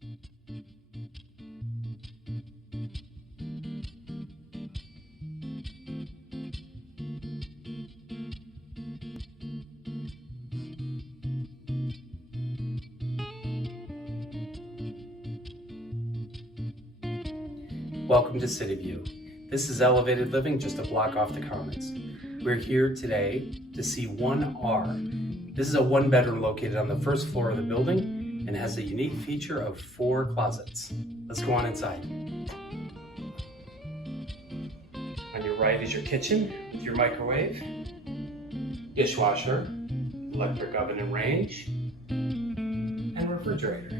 Welcome to Cityview. This is elevated living just a block off the Commons. We're here today to see 1R. This is a one-bedroom located on the first floor of the building and has a unique feature of 4 closets. Let's go on inside. On your right is your kitchen with your microwave, dishwasher, electric oven and range, and refrigerator.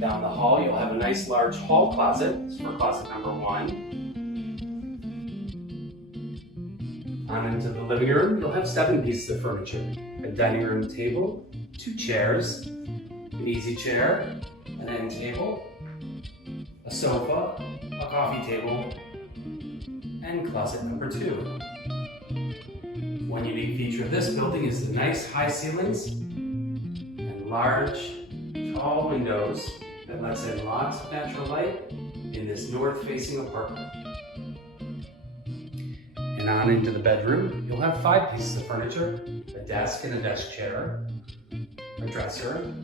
Down the hall, you'll have a nice large hall closet. It's for closet number 1. On into the living room, you'll have 7 pieces of furniture. A dining room table, 2 chairs, an easy chair, an end table, a sofa, a coffee table, and closet number 2. One unique feature of this building is the nice high ceilings and large, tall windows that lets in lots of natural light in this north-facing apartment. And on into the bedroom, you'll have 5 pieces of furniture, a desk and a desk chair, a dresser,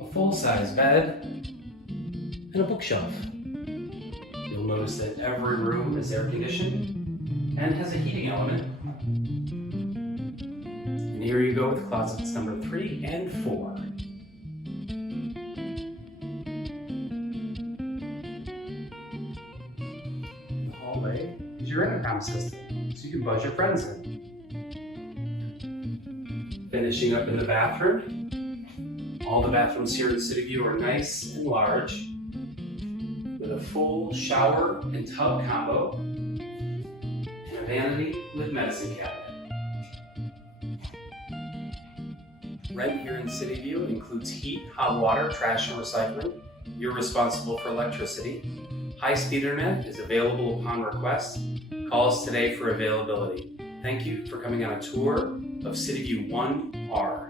a full-size bed, and a bookshelf. You'll notice that every room is air-conditioned and has a heating element. And here you go with closets number 3 and 4. Is your intercom system, so you can buzz your friends in. Finishing up in the bathroom. All the bathrooms here in Cityview are nice and large, with a full shower and tub combo, and a vanity with medicine cabinet. Rent here in Cityview includes heat, hot water, trash, and recycling. You're responsible for electricity. High-speed internet is available upon request. Call us today for availability. Thank you for coming on a tour of Cityview 1R.